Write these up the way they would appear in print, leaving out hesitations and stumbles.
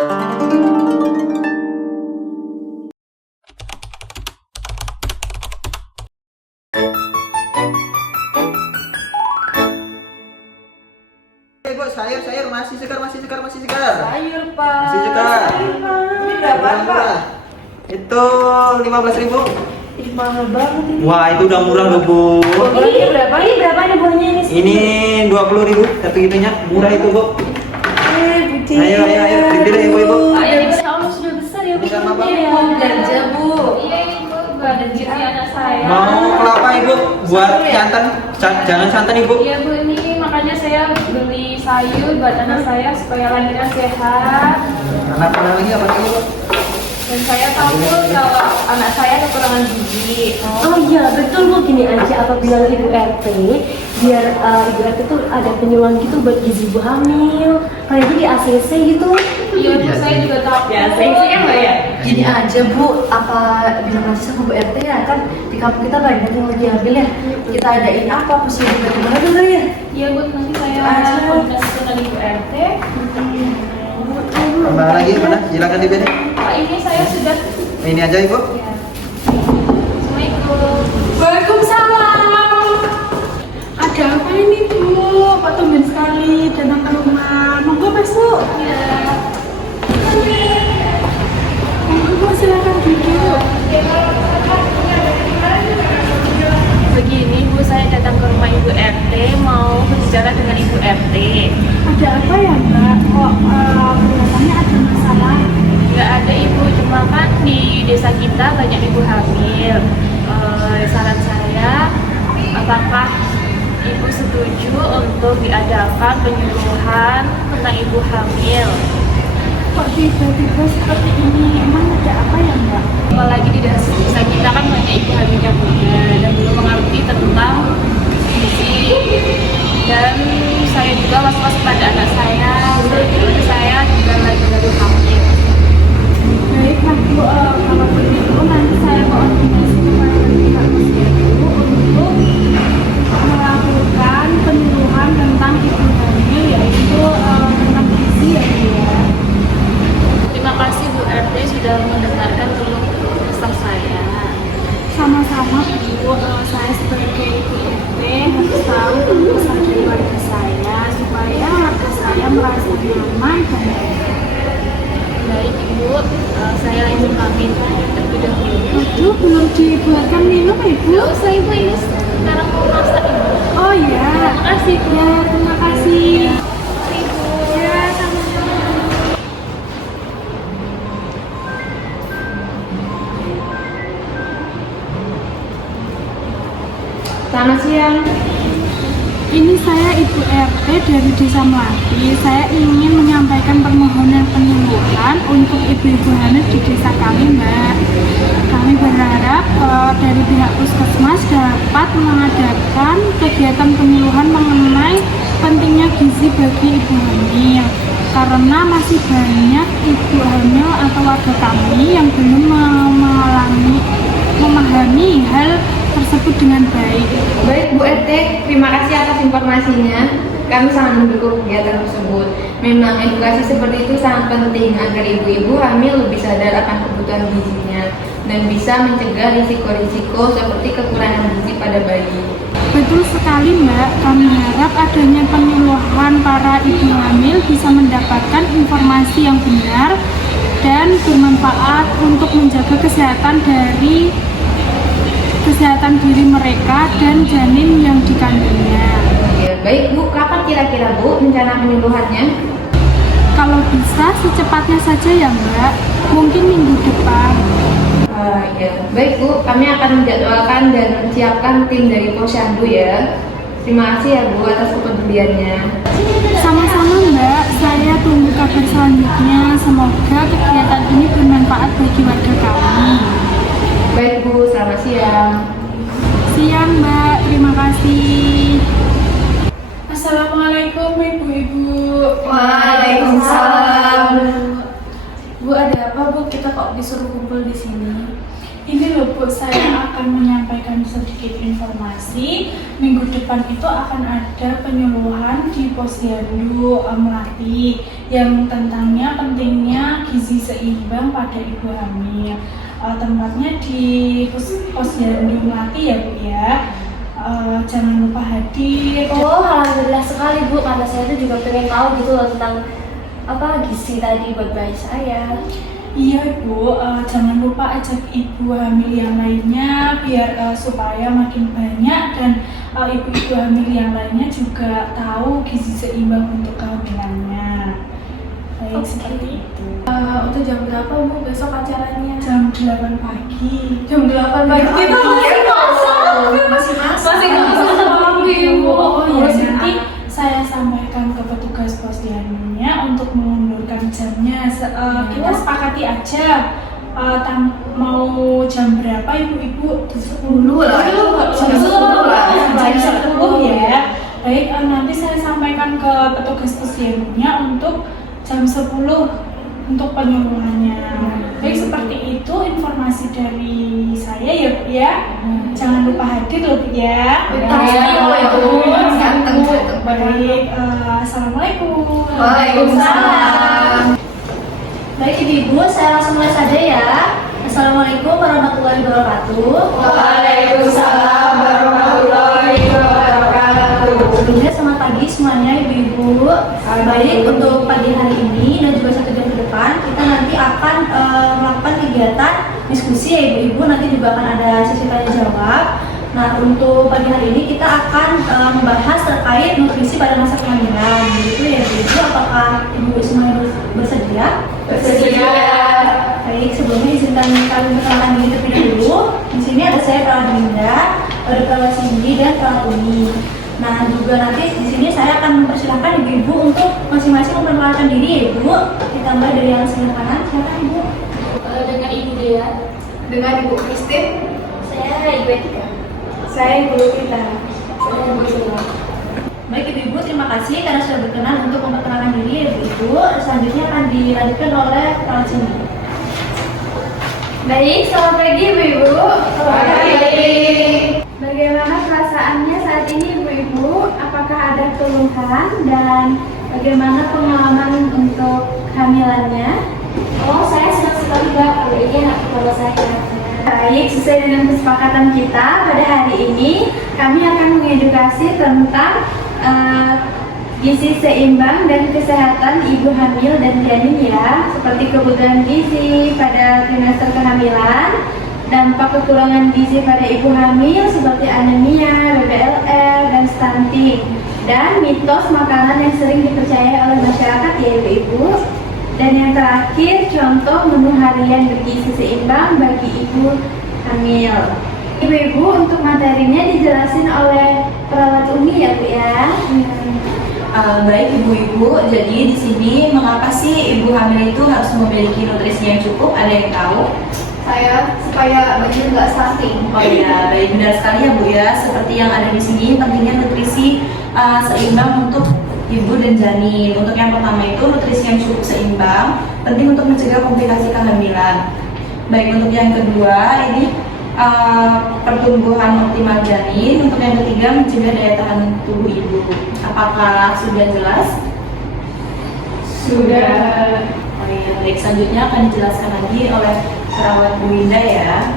Bu, sayur masih segar. Sayur, Pak. Masih segar. Sayur, Pak. Ini berapa, Pak? Itu 15.000. Ih, mahal banget ini. Wah, itu udah murah loh, Bu. Ini berapa? Ini berapa nih buahnya ini? Ini 20.000 satu gitunya. Murah itu, Bu. Putih. Ayo, bibir ya, Ibu. Ini insya Allah sudah besar ya, Bu. Bukan apa, Bu? Mau belanja, Bu. Iya ibu, belanja anak saya. Mau kelapa, Ibu? Buat santan, jangan santan, Ibu. Iya bu, ini makanya saya beli sayur buat anak saya supaya lahirnya sehat. Apa lagi, Bu? Dan saya takut kalau anak saya kekurangan gizi. Oh iya betul Bu, gini aja apa bilang Ibu RT biar Ibu RT tuh ada penyuluhan gitu buat gizi ibu hamil kayak di ACC gitu. Iya bu, saya juga takut. Ya, saya ya Mbak ya. Gini aja Bu, apa bilang aja sama Bu RT ya, kan di kampung kita banyak yang lagi hamil ya, kita adain apa posisi gimana dulu ya. Iya bu, nanti saya Aja. koordinasi dengan Ibu RT. Tambah lagi mana? Silakan dipilih. Pak, ini saya sudah. Ini aja, Ibu. Ya. Assalamualaikum. Waalaikumsalam. Ada apa ini, Bu? Kok tumben sekali datang ke rumah? Monggo masuk. Ya. Monggo silakan duduk. Begini Bu, saya datang ke rumah Ibu RT mau berbicara dengan Ibu RT. Ada apa ya, Mbak? Kok kelihatannya ada masalah? Nggak ada Ibu, cuma kan di desa kita banyak ibu hamil. Saran saya, apakah Ibu setuju untuk diadakan penyuluhan tentang ibu hamil? Kok tiba-tiba seperti ini? Emang ada apa ya, Mbak? Apalagi di desa kita kan banyak ibu hamil yang muda dan belum mengerti tentang gizi. Dan saya juga was-was pada anak saya, dan saya juga lagi hamil. Baiklah Bu, kalau begitu nanti saya koordinasi kepada pihak posyandu untuk melakukan penyuluhan tentang ibu hamil, yaitu tentang gizi ya Bu ya. Terima kasih Bu RT sudah mendengarkan keluh kesah saya. Sama-sama Bu, saya sebagai ibu RT harus tahu keluh keluarga saya supaya warga saya merasa nyaman dan baik. Baik Ibu, saya izin pamit terlebih dahulu. Aduh, belum dibuatkan minum Ibu? Nggak usah Ibu, ini sekarang mau masak Ibu. Oh ya, Terima kasih Bu. ya terima kasih. Ibu. Ya, sama-sama. Selamat siang. Ini saya Ibu RT dari Desa Melati. Saya ingin menyampaikan permohonan penyuluhan untuk ibu-ibu hamil di desa kami, Mbak. Kami berharap dari pihak puskesmas dapat mengadakan kegiatan penyuluhan mengenai pentingnya gizi bagi ibu hamil. Karena masih banyak ibu hamil atau warga kami yang belum memahami hal tersebut dengan baik. Baik Bu RT, terima kasih atas informasinya. Kami sangat mendukung kegiatan tersebut. Memang edukasi seperti itu sangat penting agar ibu-ibu hamil lebih sadar akan kebutuhan gizinya dan bisa mencegah risiko-risiko seperti kekurangan gizi pada bayi. Betul sekali Mbak, kami harap adanya penyuluhan para ibu hamil bisa mendapatkan informasi yang benar dan bermanfaat untuk menjaga kesehatan diri mereka dan janin yang dikandungnya. Ya, baik Bu, kapan kira-kira Bu rencana penyuluhannya? Kalau bisa secepatnya saja ya Mbak, mungkin minggu depan. Ya, baik Bu, kami akan menjadwalkan dan menyiapkan tim dari posyandu ya. Terima kasih ya Bu atas kepeduliannya. Sama-sama Mbak, saya tunggu kabar selanjutnya. Semoga kegiatan ini bermanfaat bagi warga kami. Baik Bu, selamat siang. Siang Mbak, terima kasih. Assalamualaikum ibu-ibu. Waalaikumsalam. Bu, ada apa Bu? Kita kok disuruh kumpul di sini? Ini loh Bu, saya akan menyampaikan sedikit informasi. Minggu depan itu akan ada penyuluhan di Posyandu Melati yang tentangnya pentingnya seimbang pada ibu hamil. Tempatnya di Posyandu Melati ya Bu ya. Jangan lupa hadir. Oh, alhamdulillah sekali Bu, karena saya tuh juga pengen tahu gitu loh tentang gizi tadi buat bayi saya. Iya Bu, jangan lupa ajak ibu hamil yang lainnya biar supaya makin banyak dan ibu-ibu hamil yang lainnya juga tahu gizi seimbang untuk kehamilannya. Baik, seperti itu. Untuk jam berapa Bu besok acaranya? Jam 8 pagi. Jam 8 pagi. Kita masih masak. Masih masak Ibu. Oh iya, nanti saya sampaikan ke petugas posyandunya untuk mengundurkan jamnya. Kita sepakati aja. Mau jam berapa ibu-ibu? 10 lah. Jam 10 lah. Jam 10 ya. Baik, nanti saya sampaikan ke petugas posyandunya untuk jam 10 untuk penyuluhannya. Baik, seperti itu informasi dari saya ya Bu ya. Jangan lupa hadir loh Bu ya. Baik, assalamualaikum. Waalaikumsalam. Baik Ibu, saya langsung mulai saja ya. Assalamualaikum warahmatullahi wabarakatuh. Waalaikumsalam warahmatullahi wabarakatuh. Sebelumnya selamat pagi semuanya Ibu-ibu. Baik, untuk pagi hari ini dan juga 1 jam ke depan kita nanti akan melakukan kegiatan diskusi ya Ibu-ibu. Nanti juga akan ada sesi tanya jawab. Nah, untuk pagi hari ini kita akan membahas terkait nutrisi pada masa kehamilan. Gitu ya Ibu. Apakah Ibu semuanya bersedia? Bersedia. Baik, sebelumnya izinkan kami perkenalkan diri terlebih dulu. Di sini ada saya Perawat Dinda, ada Perawat Cindy dan Perawat Uni. Nah, juga nanti di sini saya akan mempersilahkan ibu-ibu untuk masing-masing memperkenalkan diri ya Ibu. Ditambah dari yang sebelah kanan, silakan Ibu. Dengan Ibu Dea. Dengan Ibu Christine. Saya Ibu Etika. Saya Ibu Lupita. Saya Ibu Sila. Baik Ibu-ibu, terima kasih karena sudah berkenan untuk memperkenalkan diri ya Ibu. Selanjutnya akan dilanjutkan oleh Perawat Cindy. Baik, selamat pagi Ibu-ibu. Selamat pagi. Bagaimana perasaannya saat ini ibu-ibu? Apakah ada keluhan dan bagaimana pengalaman untuk kehamilannya? Oh, saya senang sekali Mbak, kalau ini anak pertama saya. Baik, sesuai dengan kesepakatan kita pada hari ini kami akan mengedukasi tentang gizi seimbang dan kesehatan ibu hamil dan janin ya, seperti kebutuhan gizi pada trimester kehamilan, dampak kekurangan gizi pada ibu hamil seperti anemia, BBLR, dan stunting, dan mitos makanan yang sering dipercaya oleh masyarakat ya ibu-ibu. Dan yang terakhir, contoh menu harian bergizi seimbang bagi ibu hamil. Ibu-ibu, untuk materinya dijelasin oleh perawat Umi ya Bu ya. Baik ibu-ibu, jadi di sini mengapa sih ibu hamil itu harus memiliki nutrisi yang cukup? Ada yang tahu? Saya supaya bayinya nggak stunting. Oh iya, baik, benar sekali ya Bu ya. Seperti yang ada di sini, pentingnya nutrisi seimbang untuk ibu dan janin. Untuk yang pertama itu nutrisi yang cukup seimbang, penting untuk mencegah komplikasi kehamilan. Baik, untuk yang kedua ini pertumbuhan optimal janin. Untuk yang ketiga mencegah daya tahan tubuh ibu. Apakah sudah jelas? Sudah. Oh iya, baik, selanjutnya akan dijelaskan lagi oleh perawat Bu Winda ya.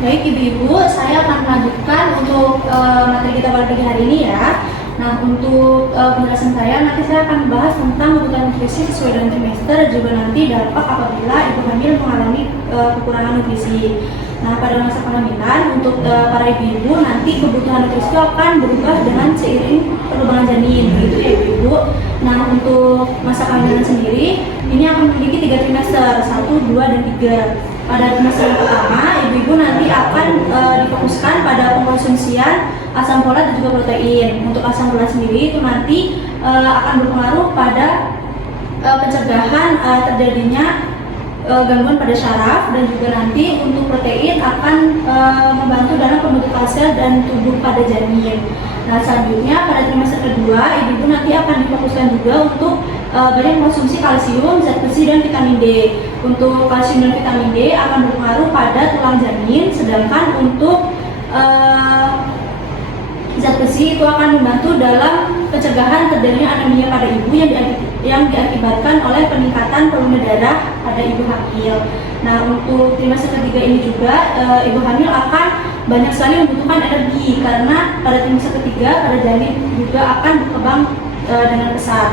Baik ibu-ibu, saya akan melanjutkan untuk materi kita pada pagi hari ini ya. Nah, untuk penjelasan saya, nanti saya akan membahas tentang kebutuhan nutrisi sesuai dengan trimester, juga nanti dampak apabila ibu hamil mengalami kekurangan nutrisi. Nah, pada masa kehamilan, untuk para ibu-ibu, nanti kebutuhan nutrisi itu akan berubah dengan seiring perkembangan janin, begitu ya ibu-ibu. Nah, untuk masa kehamilan sendiri, ini akan memiliki 3 trimester, 1, 2, dan 3. Pada trimester yang pertama, ibu-ibu nanti akan difokuskan pada pengkonsumsian asam folat dan juga protein. Untuk asam folat sendiri itu nanti akan berpengaruh pada pencegahan terjadinya gangguan pada syaraf, dan juga nanti untuk protein akan membantu dalam pembentukan sel dan tubuh pada janin. Nah, selanjutnya pada trimester kedua, ibu-ibu nanti akan difokuskan juga untuk banyak konsumsi kalsium, zat besi, dan vitamin D. Untuk kalsium dan vitamin D akan berpengaruh pada tulang janin, sedangkan untuk Zat besi itu akan membantu dalam pencegahan terjadinya anemia pada ibu yang diakibatkan oleh peningkatan volume darah pada ibu hamil. Nah, untuk trimester ketiga ini juga ibu hamil akan banyak sekali membutuhkan energi karena pada trimester ketiga pada janin juga akan berkembang dengan pesat.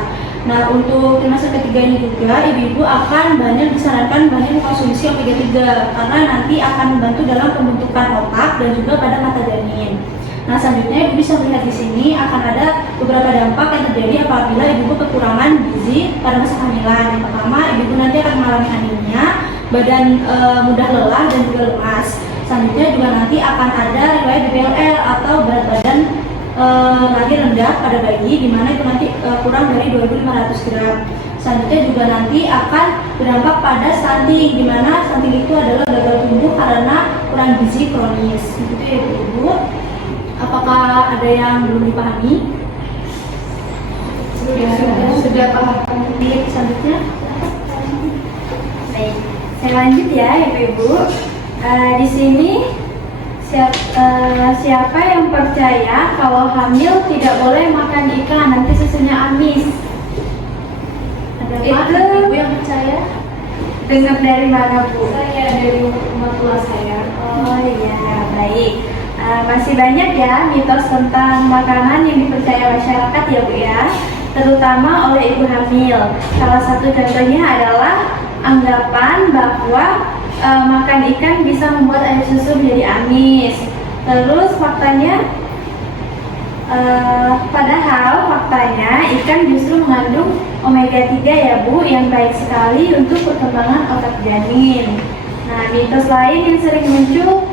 Nah, untuk trimester ketiga ini juga ibu-ibu akan disarankan banyak mengkonsumsi omega 3 karena nanti akan membantu dalam pembentukan otak dan juga pada mata janin. Nah, selanjutnya ibu bisa melihat di sini akan ada beberapa dampak yang terjadi apabila ibu kekurangan gizi pada masa kehamilan. Yang pertama, ibu nanti akan mengalami anemia, badan mudah lelah dan juga lemas. Selanjutnya juga nanti akan ada riwayat BPLL atau berat badan lahir rendah pada bayi, di mana itu nanti kurang dari 2.500 gram. Selanjutnya juga nanti akan berdampak pada stunting, di mana stunting itu adalah gagal tumbuh karena kurang gizi kronis. Begitu ya ibu-ibu. Apakah ada yang belum dipahami? Sudah paham. Baik, selanjutnya. Baik, saya lanjut ya ibu-ibu. Di sini siapa yang percaya kalau hamil tidak boleh makan ikan, nanti susunya amis? Ada Itu ibu yang percaya? dengar dari mana Bu? Saya dari rumah tua saya. Oh iya, baik. Masih banyak ya mitos tentang makanan yang dipercaya masyarakat ya Bu ya, terutama oleh ibu hamil. Salah satu contohnya adalah anggapan bahwa makan ikan bisa membuat air susu menjadi amis. Terus faktanya, padahal faktanya ikan justru mengandung omega 3 ya Bu, yang baik sekali untuk perkembangan otak janin. Nah, mitos lain yang sering muncul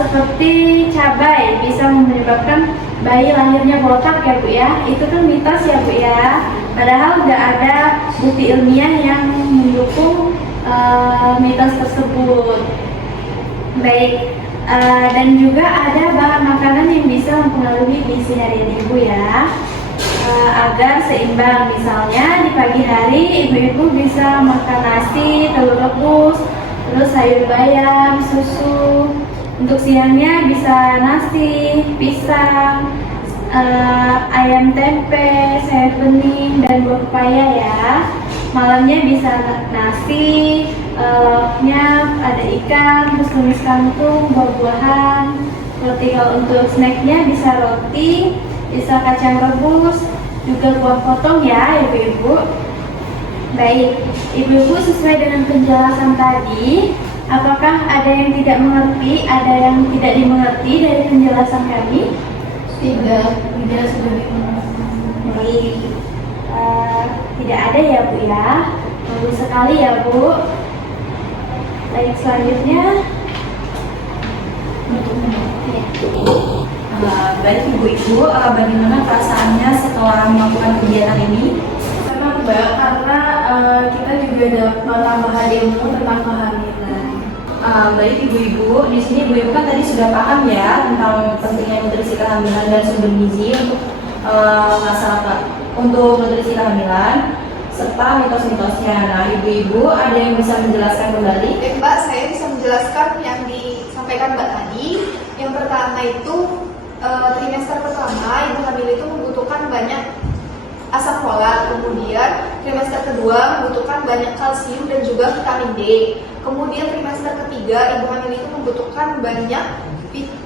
seperti cabai bisa menyebabkan bayi lahirnya botak ya Bu ya. Itu kan mitos ya Bu ya. Padahal nggak ada bukti ilmiah yang mendukung mitos tersebut. Baik, dan juga ada bahan makanan yang bisa mempengaruhi gizi harian ibu ya, agar seimbang. Misalnya di pagi hari ibu-ibu bisa makan nasi, telur rebus, terus sayur bayam, susu. Untuk siangnya bisa nasi, pisang, ayam tempe, sayur bening, dan buah pepaya ya. Malamnya bisa nasi, lauknya ada ikan, terus tumis kangkung, buah-buahan. Seperti kalau untuk snacknya bisa roti, bisa kacang rebus, juga buah potong ya ibu-ibu. Baik, ibu-ibu sesuai dengan penjelasan tadi, apakah ada yang tidak mengerti, ada yang tidak dimengerti dari penjelasan kami? Tidak. Tidak sudah dimengerti. Baik, tidak ada ya Bu ya. Bagus sekali ya Bu. Baik, selanjutnya. Baik ibu-ibu, bagaimana perasaannya setelah melakukan kegiatan ini? Senang Mbak, karena kita juga dapat tambahan ilmu tentang kehamilan. Baik ibu-ibu, di sini ibu-ibu kan tadi sudah paham ya tentang pentingnya nutrisi kehamilan dan sumber gizi untuk nutrisi kehamilan serta mitos-mitosnya. Nah, ibu-ibu ada yang bisa menjelaskan kembali? Mbak, saya bisa menjelaskan yang disampaikan Mbak tadi. Yang pertama itu trimester pertama ibu hamil itu membutuhkan banyak asam folat, kemudian trimester kedua membutuhkan banyak kalsium dan juga vitamin D. Kemudian trimester ketiga ibu hamil itu membutuhkan banyak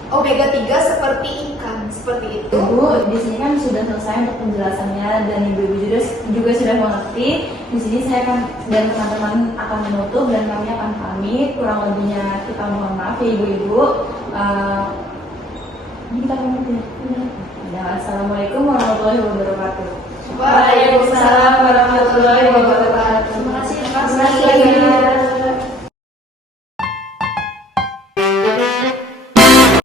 omega 3 seperti ikan, seperti itu. Ibu, di sini kan sudah selesai untuk penjelasannya dan ibu-ibu juga sudah mengerti. Di sini saya dan teman-teman akan menutup dan kami akan pamit. Kurang lebihnya kita mohon maaf ya ibu-ibu. Kita pamit ya. Assalamualaikum warahmatullahi wabarakatuh. Waalaikumsalam